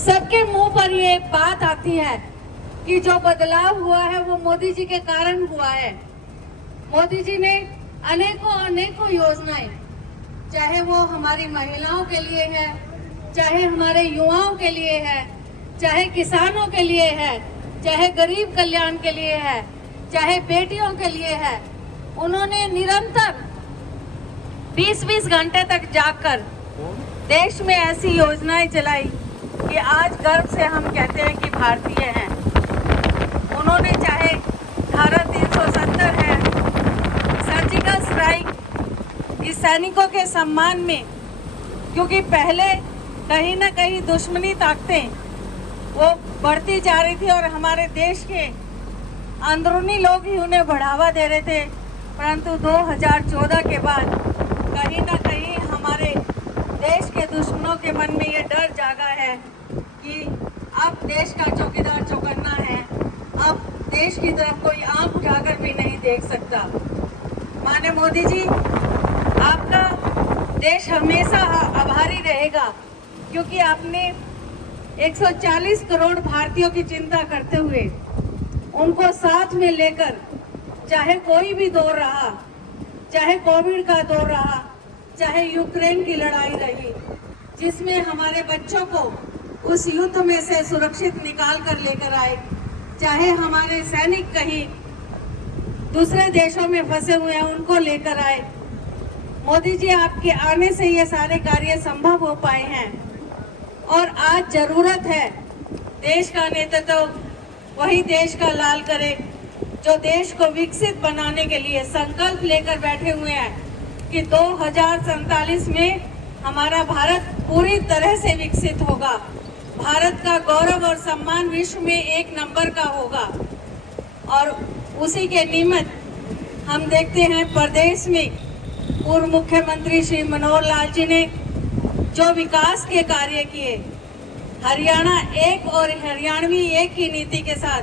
सबके मुंह पर ये बात आती है कि जो बदलाव हुआ है वो मोदी जी के कारण हुआ है। मोदी जी ने अनेकों योजनाएं, चाहे वो हमारी महिलाओं के लिए है, चाहे हमारे युवाओं के लिए है, चाहे किसानों के लिए है, चाहे गरीब कल्याण के लिए है, चाहे बेटियों के लिए है, उन्होंने निरंतर 20-20 घंटे तक जागकर देश में ऐसी योजनाएं चलाई कि आज गर्व से हम कहते हैं कि भारतीय हैं। उन्होंने चाहे धारा 370 है, सर्जिकल स्ट्राइक, इस सैनिकों के सम्मान में, क्योंकि पहले कहीं ना कहीं दुश्मनी ताकतें वो बढ़ती जा रही थी और हमारे देश के अंदरूनी लोग ही उन्हें बढ़ावा दे रहे थे। परंतु 2014 के बाद कहीं ना कहीं हमारे देश के दुश्मनों के मन में ये डर जागा है कि अब देश का चौकीदार चौकन्ना है, अब देश की तरफ कोई आंख उठाकर भी नहीं देख सकता। माननीय मोदी जी, आपका देश हमेशा आभारी रहेगा, क्योंकि आपने 140 करोड़ भारतीयों की चिंता करते हुए उनको साथ में लेकर, चाहे कोई भी दौर रहा, चाहे कोविड का दौर रहा, चाहे यूक्रेन की लड़ाई रही, जिसमें हमारे बच्चों को उस युद्ध में से सुरक्षित निकाल कर लेकर आए, चाहे हमारे सैनिक कहीं दूसरे देशों में फंसे हुए हैं उनको लेकर आए। मोदी जी, आपके आने से ये सारे कार्य संभव हो पाए हैं और आज जरूरत है देश का नेतृत्व वही देश का लाल करे जो देश को विकसित बनाने के लिए संकल्प लेकर बैठे हुए हैं कि 2047 में हमारा भारत पूरी तरह से विकसित होगा, भारत का गौरव और सम्मान विश्व में 1 नंबर का होगा। और उसी के निमित्त हम देखते हैं प्रदेश में पूर्व मुख्यमंत्री श्री मनोहर लाल जी ने जो विकास के कार्य किए, हरियाणा एक और हरियाणवी एक की नीति के साथ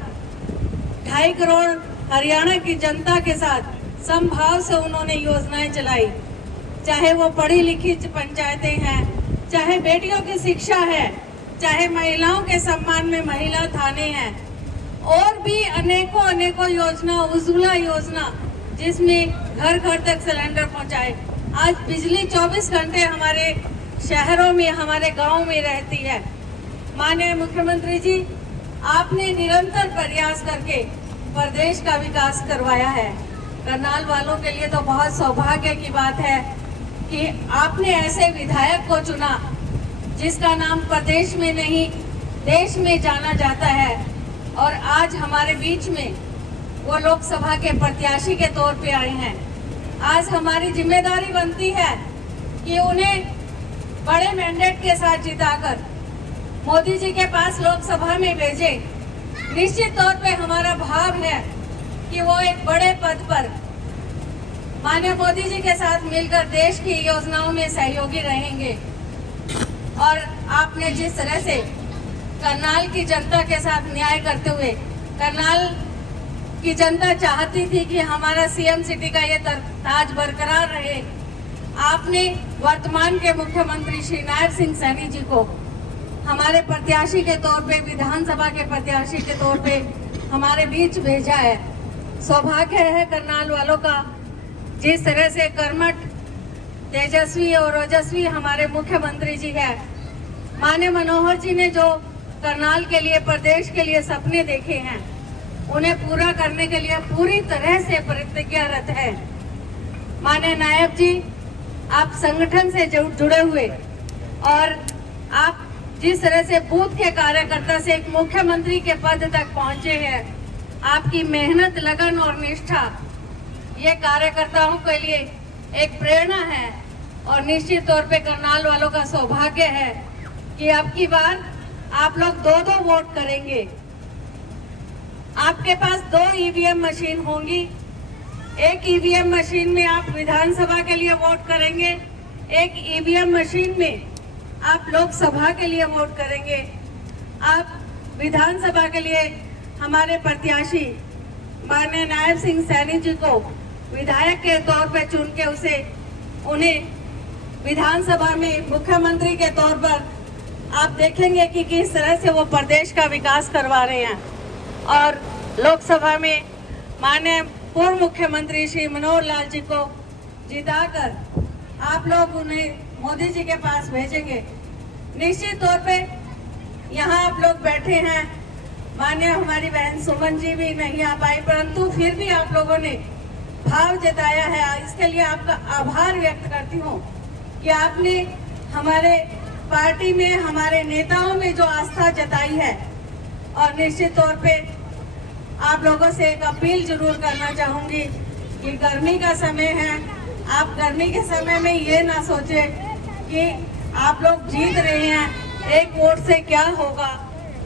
2.5 करोड़ हरियाणा की जनता के साथ समभाव से उन्होंने योजनाएं चलाई, चाहे वो पढ़ी लिखी पंचायतें हैं, चाहे बेटियों की शिक्षा है, चाहे महिलाओं के सम्मान में महिला थाने हैं, और भी अनेकों योजना, उज्ज्वला योजना जिसमें घर घर तक सिलेंडर पहुंचाए। आज बिजली 24 घंटे हमारे शहरों में, हमारे गाँव में रहती है। माननीय मुख्यमंत्री जी, आपने निरंतर प्रयास करके प्रदेश का विकास करवाया है। करनाल वालों के लिए तो बहुत सौभाग्य की बात है कि आपने ऐसे विधायक को चुना जिसका नाम प्रदेश में नहीं देश में जाना जाता है, और आज हमारे बीच में वो लोकसभा के प्रत्याशी के तौर पे आए हैं। आज हमारी जिम्मेदारी बनती है कि उन्हें बड़े मैंडेट के साथ जिताकर मोदी जी के पास लोकसभा में भेजे। निश्चित तौर पे हमारा भाव है कि वो एक बड़े पद पर माननीय मोदी जी के साथ मिलकर देश की योजनाओं में सहयोगी रहेंगे। और आपने जिस तरह से करनाल की जनता के साथ न्याय करते हुए, करनाल की जनता चाहती थी कि हमारा सीएम सिटी का ये ताज बरकरार रहे, आपने वर्तमान के मुख्यमंत्री श्री नायब सिंह सैनी जी को हमारे प्रत्याशी के तौर पे, विधानसभा के प्रत्याशी के तौर पे हमारे बीच भेजा है। सौभाग्य है करनाल वालों का, जिस तरह से कर्मठ, तेजस्वी और ओजस्वी हमारे मुख्यमंत्री जी हैं। माननीय मनोहर जी ने जो करनाल के लिए, प्रदेश के लिए सपने देखे हैं, उन्हें पूरा करने के लिए पूरी तरह से प्रतिज्ञारत है। माननीय नायब जी, आप संगठन से जुड़े हुए और आप जिस तरह से बूथ के कार्यकर्ता से एक मुख्यमंत्री के पद तक पहुंचे हैं, आपकी मेहनत, लगन और निष्ठा ये कार्यकर्ताओं के लिए एक प्रेरणा है। और निश्चित तौर पे करनाल वालों का सौभाग्य है कि अब की बार आप लोग 2-2 वोट करेंगे। आपके पास 2 ईवीएम मशीन होंगी। एक ईवीएम मशीन में आप विधानसभा के लिए वोट करेंगे, एक ईवीएम मशीन में आप लोकसभा के लिए वोट करेंगे। आप विधानसभा के लिए हमारे प्रत्याशी माननीय नायब सिंह सैनी जी को विधायक के तौर पर चुन के उन्हें विधानसभा में मुख्यमंत्री के तौर पर आप देखेंगे कि किस तरह से वो प्रदेश का विकास करवा रहे हैं। और लोकसभा में माननीय पूर्व मुख्यमंत्री श्री मनोहर लाल जी को जिताकर आप लोग उन्हें मोदी जी के पास भेजेंगे। निश्चित तौर पे यहाँ आप लोग बैठे हैं, माननीय हमारी बहन सुमन जी भी नहीं आ पाई, परंतु फिर भी आप लोगों ने भाव जताया है। इसके लिए आपका आभार व्यक्त करती हूँ कि आपने हमारे पार्टी में, हमारे नेताओं में जो आस्था जताई है। और निश्चित तौर पे आप लोगों से एक अपील जरूर करना चाहूँगी कि गर्मी का समय है, आप गर्मी के समय में ये ना सोचें कि आप लोग जीत रहे हैं, एक वोट से क्या होगा।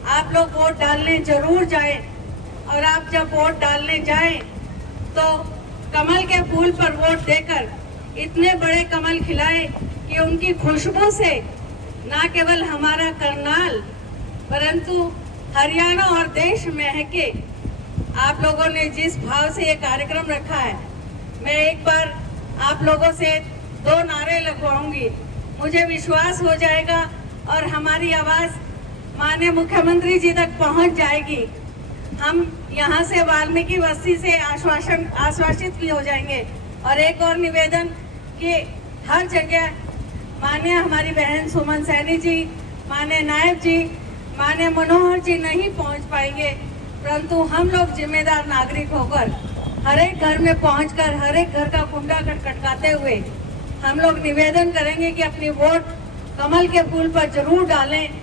आप लोग वोट डालने जरूर जाएं, और आप जब वोट डालने जाएं तो कमल के फूल पर वोट देकर इतने बड़े कमल खिलाएं कि उनकी खुशबू से ना केवल हमारा करनाल परंतु हरियाणा और देश महके। आप लोगों ने जिस भाव से ये कार्यक्रम रखा है, मैं एक बार आप लोगों से 2 नारे लगवाऊंगी, मुझे विश्वास हो जाएगा और हमारी आवाज़ माननीय मुख्यमंत्री जी तक पहुंच जाएगी। हम यहाँ से वाल्मीकि बस्ती से आश्वासित भी हो जाएंगे। और एक और निवेदन कि हर जगह माननीय हमारी बहन सुमन सैनी जी, माननीय नायब जी, माननीय मनोहर जी नहीं पहुँच पाएंगे, परंतु हम लोग जिम्मेदार नागरिक होकर हर एक घर में पहुंचकर हर एक घर का कुंडा खटखटाते हुए हम लोग निवेदन करेंगे कि अपनी वोट कमल के फूल पर जरूर डालें।